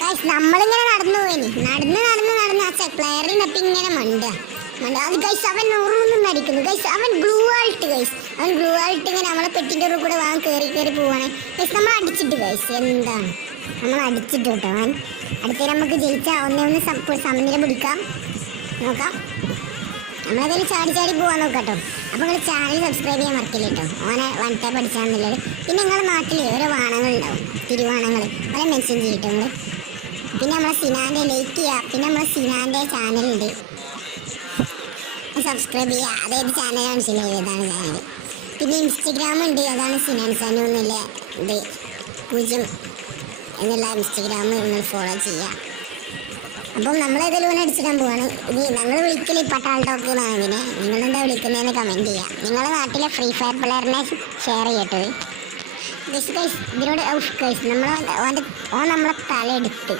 Guys നമ്മളിങ്ങനെ നടന്നു പോയിനി നടന്ന് ആ പ്ലെയറിനപ്പം ഇങ്ങനെ മണ്ട അത് ഗൈസ് അവൻ ഉറുന്നും അടിക്കുന്നു ഗൈസ് അവൻ ഗ്ലൂ ആൾട്ട് ഇങ്ങനെ നമ്മളെ പെട്ടിൻ്റെ ഉള്ളിൽ കൂടെ വാങ്ങാൻ കയറി പോവാണ് ഗൈസ് നമ്മൾ അടിച്ചിട്ട് ഗൈസ് എന്താണ് നമ്മൾ അടിച്ചിട്ട് കേട്ടോ അവൻ അടുത്ത നമുക്ക് ജയിച്ചാൽ ഒന്ന് സമനില പിടിക്കാം നോക്കാം നമ്മളതിൽ ചാടി പോകാൻ നോക്കാട്ടോ. അപ്പോൾ നിങ്ങൾ ചാനൽ സബ്സ്ക്രൈബ് ചെയ്യാൻ മറക്കില്ല കേട്ടോ. ഓനെ വൺ ടാപ്പ് അടിച്ചാന്നുള്ളത്. പിന്നെ നിങ്ങളുടെ നാട്ടിൽ ഓരോ വാണങ്ങളുണ്ടാവും, തിരുവാണങ്ങൾ, ഓനെ മെൻഷൻ ചെയ്തിട്ട് നിങ്ങൾ. പിന്നെ നമ്മളെ സിനാൻ്റെ ലൈക്ക് ചെയ്യുക. പിന്നെ നമ്മളെ സിനാൻ്റെ ചാനലുണ്ട്, സബ്സ്ക്രൈബ് ചെയ്യുക. അതായത് ചാനൽ മനസ്സിലായി ഏതാണ് ചാനൽ. പിന്നെ ഇൻസ്റ്റഗ്രാമുണ്ട്, അതാണ് സിനാൻ സാനു എന്നുള്ള ഇത് 0 എന്നുള്ള ഇൻസ്റ്റഗ്രാം നിങ്ങൾ ഫോളോ ചെയ്യുക. അപ്പം നമ്മളേതെങ്കിലും അടിച്ചിടാൻ പോവാണ്. ഇനി ഞങ്ങൾ വിളിക്കല് പട്ടാൾ ടോക്ക് എന്നാണ്. ഇതിനെ നിങ്ങളെന്താ വിളിക്കുന്നതെന്ന് കമൻറ്റ് ചെയ്യുക. നിങ്ങളുടെ നാട്ടിലെ ഫ്രീ ഫയർ പ്ലെയറിനെ ഷെയർ ചെയ്യട്ടെ ഇതിനോട്. ഓൻ നമ്മളെ തലയെടുത്ത്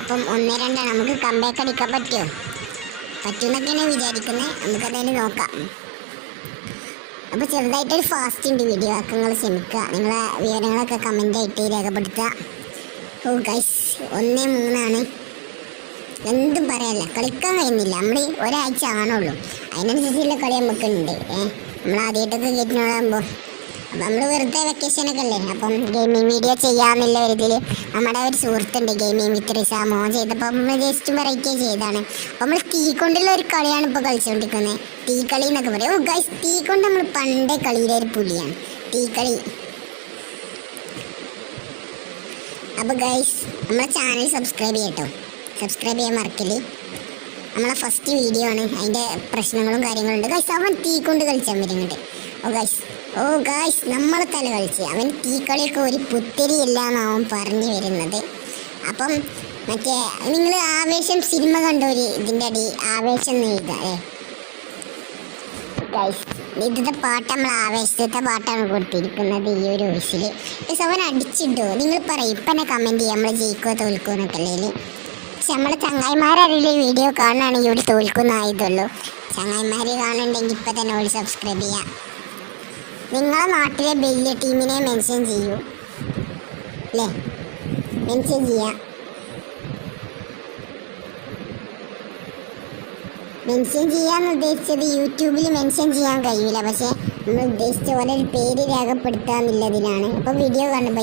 അപ്പം 1-2 നമുക്ക് കംബാക്ക് അടിക്കാൻ പറ്റുമെന്നൊക്കെയാണ് വിചാരിക്കുന്നത്. നമുക്കതിന് നോക്കാം. അപ്പോൾ ചെറുതായിട്ടൊരു ഫാസ്റ്റ് ഉണ്ട് വീഡിയോ, ഒക്കെ നിങ്ങൾ ക്ഷമിക്കുക. നിങ്ങളെ വിവരങ്ങളൊക്കെ കമൻ്റായിട്ട് രേഖപ്പെടുത്തുക. ഓ ഗൈസ് 1-3 എന്തും പറയാല്ല, കളിക്കാൻ കഴിയുന്നില്ല. നമ്മൾ ഒരാഴ്ച ആണുള്ളൂ, അതിനനുസരിച്ചുള്ള കളി നമുക്കുണ്ട്. നമ്മൾ ആദ്യമായിട്ടൊക്കെ കയറ്റിനോടാകുമ്പോൾ അപ്പം നമ്മൾ വെറുതെ വെക്കേഷനൊക്കെ അല്ലേ, അപ്പം ഗെയിമിങ് വീഡിയോ ചെയ്യാമെന്നുള്ള ഒരു ഇതിൽ നമ്മുടെ ഒരു സുഹൃത്തുണ്ട് ഗെയിമിങ് വിത്ത് റിസ മോൻ ചെയ്തപ്പോൾ നമ്മൾ ജസ്റ്റ് വെറൈറ്റി ചെയ്താണ്. അപ്പം നമ്മൾ തീ കൊണ്ടുള്ള ഒരു കളിയാണ് ഇപ്പോൾ കളിച്ചുകൊണ്ടിരിക്കുന്നത്, തീ കളി എന്നൊക്കെ പറയും. ഓ ഗൈസ്, തീ കൊണ്ട് നമ്മൾ പണ്ടേ കളിയിലെ ഒരു പുലിയാണ് തീക്കളി. അപ്പോൾ ഗൈസ് നമ്മളെ ചാനൽ സബ്സ്ക്രൈബ് ചെയ്യട്ടോ, സബ്സ്ക്രൈബ് ചെയ്യാൻ മറക്കല്. നമ്മളെ ഫസ്റ്റ് വീഡിയോ ആണ്, അതിൻ്റെ പ്രശ്നങ്ങളും കാര്യങ്ങളുണ്ട്. ഗൈസ് അവൻ തീ കൊണ്ട് കളിച്ചാൽ വരുന്നുണ്ട്. ഓ ഗൈസ് നമ്മളെ തല കളിച്ച് അവൻ തീക്കളിയൊക്കെ ഒരു പുത്തിരിയില്ല എന്നാവും പറഞ്ഞു വരുന്നത്. അപ്പം മറ്റേ നിങ്ങൾ ആവേശം സിനിമ കണ്ടൊരു ഇതിൻ്റെ അടി ആവേശം എഴുതാം ഗൈസ്. ഇതിൻ്റെ പാട്ട് നമ്മൾ ആവേശത്തെ പാട്ടാണ് കൊടുത്തിരിക്കുന്നത് ഈ ഒരു വോയിസിൽ. ഗൈസ് അവൻ അടിച്ചിട്ടോ നിങ്ങൾ പറയും, ഇപ്പം എന്നെ കമൻറ്റ് ചെയ്യാം നമ്മൾ ജയിക്കുമോ തോൽക്കുമോ എന്നൊക്കെ അല്ലേ. പക്ഷെ നമ്മളെ ചങ്ങായിമാരറിയില്ല ഈ വീഡിയോ കാണുകയാണെങ്കിൽ ഇവിടെ തോൽക്കുന്നതായതുള്ളൂ. ചങ്ങായിമാർ കാണുന്നുണ്ടെങ്കിൽ ഇപ്പം തന്നെ ഒരു സബ്സ്ക്രൈബ് ചെയ്യാം. നിങ്ങളെ നാട്ടിലെ വലിയ ടീമിനെ മെൻഷൻ ചെയ്യൂ അല്ലേ, മെൻഷൻ ചെയ്യാം. മെൻഷൻ ചെയ്യാന്ന് ഉദ്ദേശിച്ചത് യൂട്യൂബിൽ മെൻഷൻ ചെയ്യാൻ കഴിയില്ല, പക്ഷേ നമ്മൾ ഉദ്ദേശിച്ച പോലെ ഒരു പേര് രേഖപ്പെടുത്തുക എന്നുള്ളതിനാണ്. അപ്പോൾ വീഡിയോ കാണുമ്പോൾ